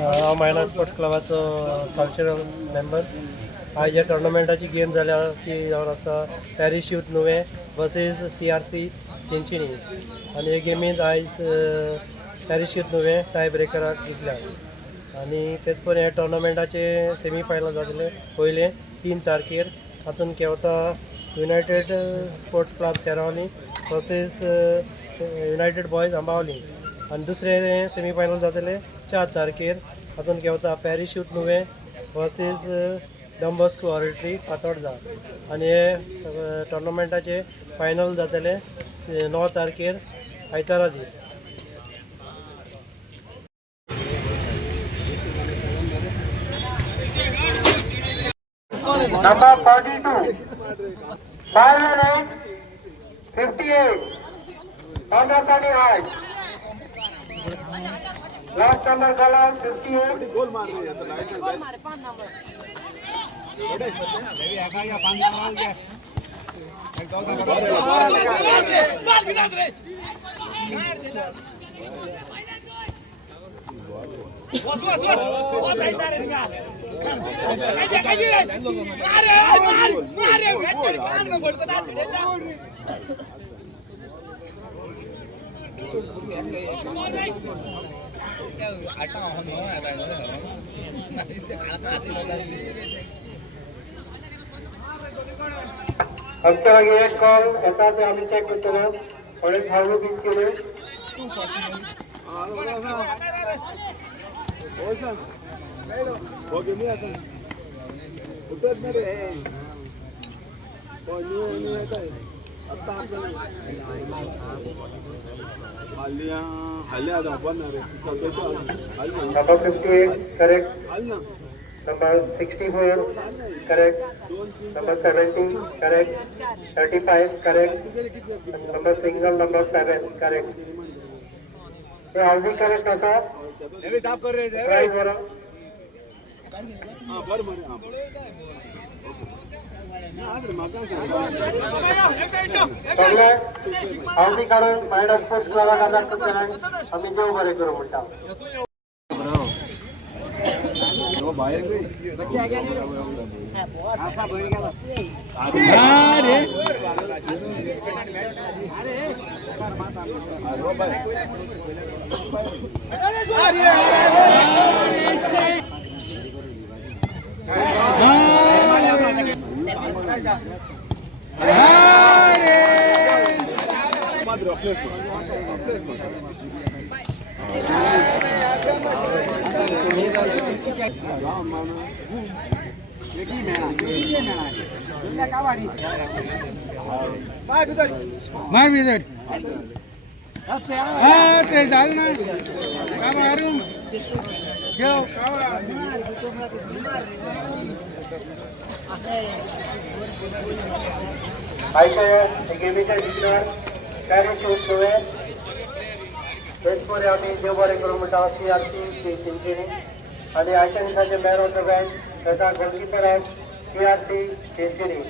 हांव महिला sports क्लबाचो cultural member. आज ह्या टोर्नामेंटाची गेम जाल्या ती जावन आसा Paris Youth Nuvem versus CRC Chinchinim. आनी हे गेमींत आयज पॅरिस यूथ नुवें टाय ब्रेकराक जिखल्या. आनी तेच पळोवन हे टोर्नामेंटाचे सेमी फायनल जातले पयले 3 तारखेर. हातूंत केवता United Sports Club Seraulim versus United Boys Ambaulim. आनी दुसरे सेमी फायनल जातले 4 तारखेर. हातूंत केवता Parish Youth Nuvem versus Don Bosco Oratory Fatorda. आनी हे टोर्नामेंटाचे फायनल जातले 9 तारखेर आयतारा दीस. Number 42, 5'8", 58, 120 height. Last number Galan 58. गोल मार रही है तो लाइट में मारे 5 नंबर. ओडे ये आगा या 5 नंबर आ गया. एक दो नंबर बाल विदास रे. बस साइड रे निका. काजी रे. अरे मार वेच कान में बोल को दा चले जा. आमच्या मागे एक कॉल येता ते आम्ही चेक करतले. थोडे धावू बीट केले. ओके मी आता उतर ना रे. कोणी येत आहे आता आपल्याला हल्ल्या दाखवणार रे. Number 58 correct. Number 64 correct. Number 70 correct. 35 correct. Number single number 7 correct. ये ऑलरेडी करेक्ट असा. नेहमी दाब कर रे. ट्राय करा. हां बर बर. ऑलरेडी काढून महिला स्पोर्ट्स क्लबाक आम्ही देव बरें करूं म्हणटा. मार विजट ते झालं ना का मारून शेव गेमीच्या जिंकणार पॅरिस यूथ नुवें. तेच पळय आमी देव बरें करूं म्हणटा CRC चिंचिणी. आनी आयच्या दिसाचे मॅन ऑफ द मॅच ताका गोलकीपर CRC चिंचिणी.